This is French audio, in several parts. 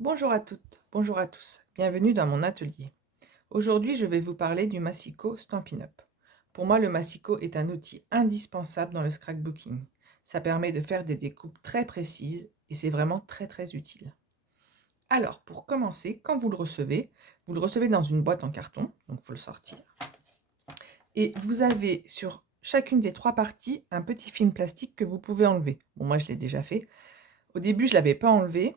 Bonjour à toutes, bonjour à tous, bienvenue dans mon atelier. Aujourd'hui, je vais vous parler du Massico Stampin' Up. Pour moi, le Massico est un outil indispensable dans le scrapbooking. Ça permet de faire des découpes très précises et c'est vraiment très utile. Alors, pour commencer, quand vous le recevez dans une boîte en carton, donc il faut le sortir. Et vous avez sur chacune des trois parties un petit film plastique que vous pouvez enlever. Bon, moi, je l'ai déjà fait. Au début, je ne l'avais pas enlevé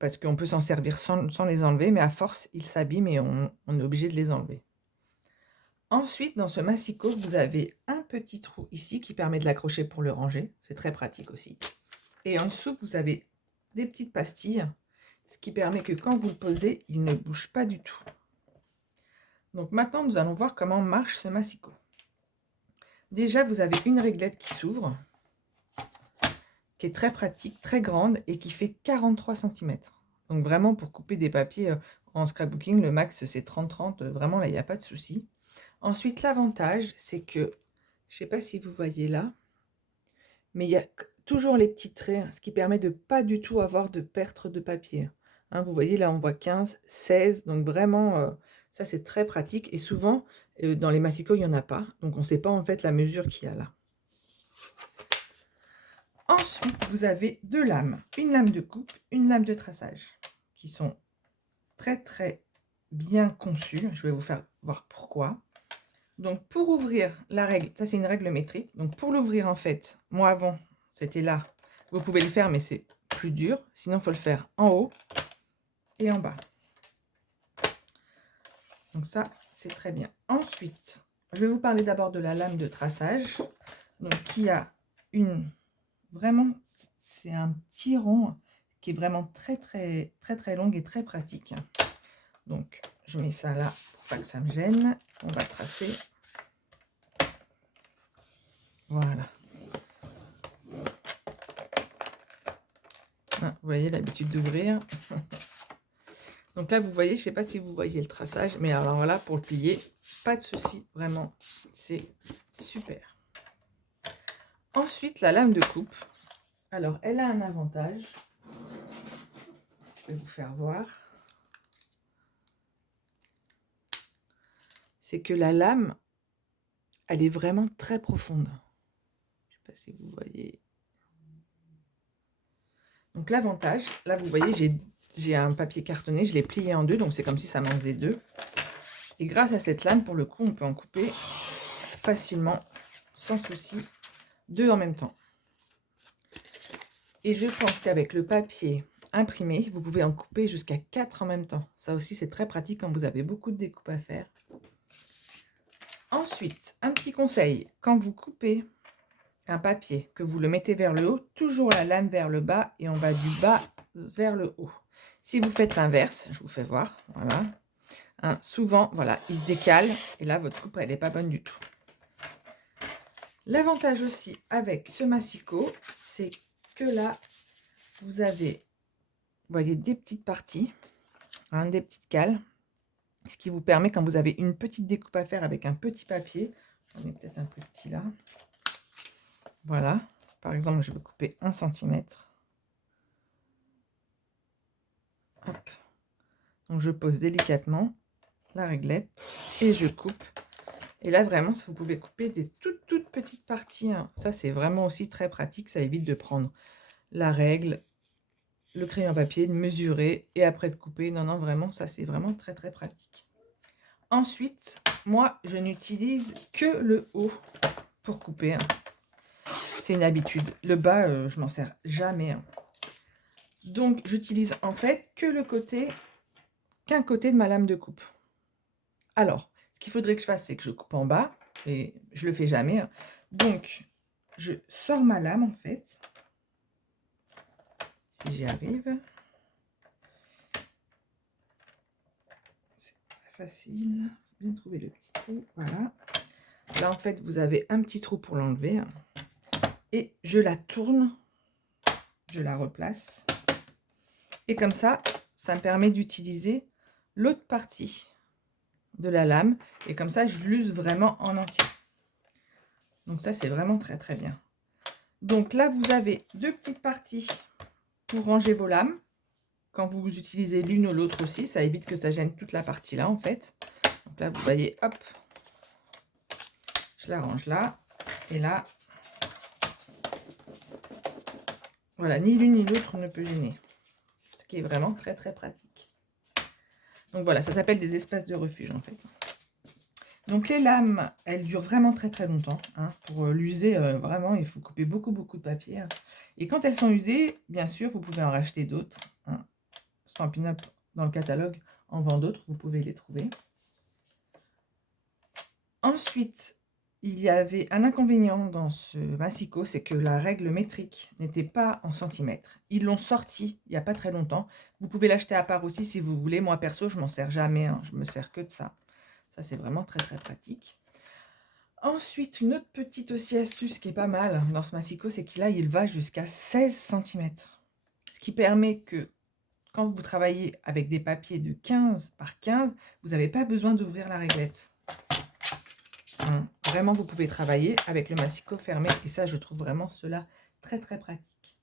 parce qu'on peut s'en servir sans les enlever, mais à force, ils s'abîment et on est obligé de les enlever. Ensuite, dans ce massicot, vous avez un petit trou ici qui permet de l'accrocher pour le ranger. C'est très pratique aussi. Et en dessous, vous avez des petites pastilles, ce qui permet que quand vous le posez, il ne bouge pas du tout. Donc maintenant, nous allons voir comment marche ce massicot. Déjà, vous avez une réglette qui s'ouvre, qui est très pratique, très grande et qui fait 43 cm. Donc vraiment, pour couper des papiers en scrapbooking, le max c'est 30-30, vraiment là, il n'y a pas de souci. Ensuite, l'avantage, c'est que, je ne sais pas si vous voyez là, mais il y a toujours les petits traits, ce qui permet de pas du tout avoir de perte de papier. Hein, vous voyez là, on voit 15, 16, donc vraiment, ça c'est très pratique. Et souvent, dans les massicots, il n'y en a pas, donc on ne sait pas en fait la mesure qu'il y a là. Ensuite, vous avez deux lames, une lame de coupe, une lame de traçage, qui sont très bien conçues. Je vais vous faire voir pourquoi. Donc, pour ouvrir la règle, ça c'est une règle métrique. Donc, pour l'ouvrir, en fait, moi avant, c'était là. Vous pouvez le faire, mais c'est plus dur. Sinon, il faut le faire en haut et en bas. Donc, ça, c'est très bien. Ensuite, je vais vous parler d'abord de la lame de traçage. Donc, qui a une... Vraiment, c'est un petit rond qui est vraiment très longue et très pratique. Donc, je mets ça là pour pas que ça me gêne. On va tracer. Voilà. Vous voyez l'habitude d'ouvrir. Donc là, vous voyez, je ne sais pas si vous voyez le traçage, mais alors voilà, pour le plier, pas de souci, vraiment, c'est super. Ensuite, la lame de coupe. Alors, elle a un avantage. Je vais vous faire voir. C'est que la lame, elle est vraiment très profonde. Je ne sais pas si vous voyez. Donc l'avantage, là, vous voyez, j'ai un papier cartonné, je l'ai plié en deux, donc c'est comme si ça m'en faisait deux. Et grâce à cette lame, pour le coup, on peut en couper facilement, sans souci, deux en même temps. Et je pense qu'avec le papier imprimé, vous pouvez en couper jusqu'à 4 en même temps. Ça aussi, c'est très pratique quand vous avez beaucoup de découpes à faire. Ensuite, un petit conseil, quand vous coupez un papier, que vous le mettez vers le haut, toujours la lame vers le bas et on va du bas vers le haut. Si vous faites l'inverse, je vous fais voir, voilà. Hein, souvent, voilà, il se décale et là, votre coupe, elle n'est pas bonne du tout. L'avantage aussi avec ce massicot, c'est que là, vous avez, vous voyez, des petites parties, hein, des petites cales, ce qui vous permet, quand vous avez une petite découpe à faire avec un petit papier, j'en ai peut-être un plus petit là, voilà, par exemple, je vais couper 1 cm. Hop. Donc, je pose délicatement la réglette et je coupe. Et là, vraiment, vous pouvez couper des toutes petites parties. Hein. Ça, c'est vraiment aussi très pratique. Ça évite de prendre la règle, le crayon à papier, de mesurer et après de couper. Non, non, vraiment, ça, c'est vraiment très pratique. Ensuite, moi, je n'utilise que le haut pour couper. Hein. C'est une habitude. Le bas, je m'en sers jamais. Hein. Donc, j'utilise en fait que le côté, qu'un côté de ma lame de coupe. Alors, ce qu'il faudrait que je fasse, c'est que je coupe en bas, et je le fais jamais. Hein. Donc, je sors ma lame en fait, si j'y arrive. C'est très facile. Faut bien trouver le petit trou. Voilà. Là, en fait, vous avez un petit trou pour l'enlever. Hein. Et je la tourne, je la replace. Et comme ça, ça me permet d'utiliser l'autre partie de la lame. Et comme ça, je l'use vraiment en entier. Donc ça, c'est vraiment très bien. Donc là, vous avez deux petites parties pour ranger vos lames. quand vous utilisez l'une ou l'autre aussi, ça évite que ça gêne toute la partie là, en fait. Donc là, vous voyez, hop, je la range là. Et là, voilà, ni l'une ni l'autre ne peut gêner. Ce qui est vraiment très, très pratique. Donc voilà, ça s'appelle des espaces de refuge, en fait. Donc les lames, elles durent vraiment très très longtemps. Hein. Pour l'user, vraiment, il faut couper beaucoup beaucoup de papier. Hein. Et quand elles sont usées, bien sûr, vous pouvez en racheter d'autres. Hein. Stampin' Up, dans le catalogue, en vend d'autres, vous pouvez les trouver. Ensuite, il y avait un inconvénient dans ce massicot, c'est que la règle métrique n'était pas en centimètres. Ils l'ont sorti il n'y a pas très longtemps. Vous pouvez l'acheter à part aussi si vous voulez. Moi, perso, je m'en sers jamais. Hein. Je me sers que de ça. Ça, c'est vraiment très très pratique. Ensuite, une autre petite aussi astuce qui est pas mal dans ce massicot, c'est qu'il il va jusqu'à 16 cm. Ce qui permet que quand vous travaillez avec des papiers de 15 par 15, vous n'avez pas besoin d'ouvrir la réglette. Hein, vraiment, vous pouvez travailler avec le massicot fermé et ça, je trouve vraiment cela très très pratique.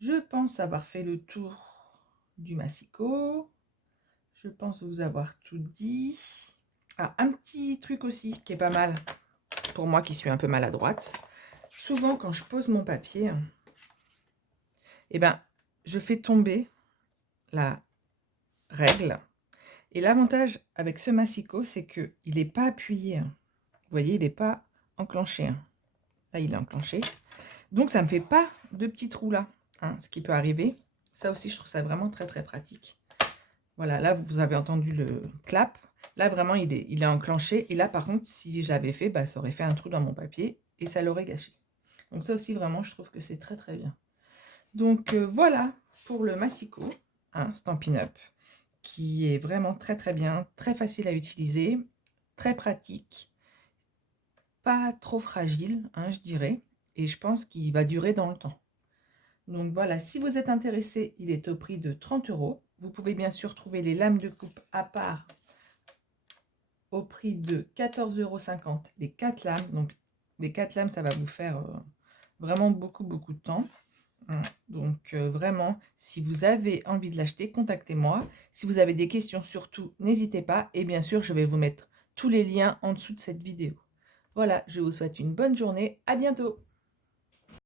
Je pense avoir fait le tour du massicot. Je pense vous avoir tout dit. Ah, un petit truc aussi qui est pas mal pour moi qui suis un peu maladroite. Souvent, quand je pose mon papier, eh ben, je fais tomber la règle. Et l'avantage avec ce massicot, c'est qu'il n'est pas appuyé. Vous voyez, il n'est pas enclenché. Là, il est enclenché. Donc, ça ne me fait pas de petits trous là, hein, ce qui peut arriver. Ça aussi, je trouve ça vraiment très, très pratique. Voilà, là, vous avez entendu le clap. Là, vraiment, il est enclenché. Et là, par contre, si j'avais fait, bah, ça aurait fait un trou dans mon papier et ça l'aurait gâché. Donc ça aussi, vraiment, je trouve que c'est très, très bien. Donc, voilà pour le massicot, hein, Stampin' Up, qui est vraiment très, très bien, très facile à utiliser, très pratique, pas trop fragile, hein, je dirais. Et je pense qu'il va durer dans le temps. Donc voilà, si vous êtes intéressé, il est au prix de 30 €. Vous pouvez bien sûr trouver les lames de coupe à part au prix de 14,50 € les 4 lames. Donc les 4 lames, ça va vous faire vraiment beaucoup, beaucoup de temps. Donc vraiment, si vous avez envie de l'acheter, contactez-moi. Si vous avez des questions surtout, n'hésitez pas. Et bien sûr, je vais vous mettre tous les liens en dessous de cette vidéo. Voilà, je vous souhaite une bonne journée. À bientôt.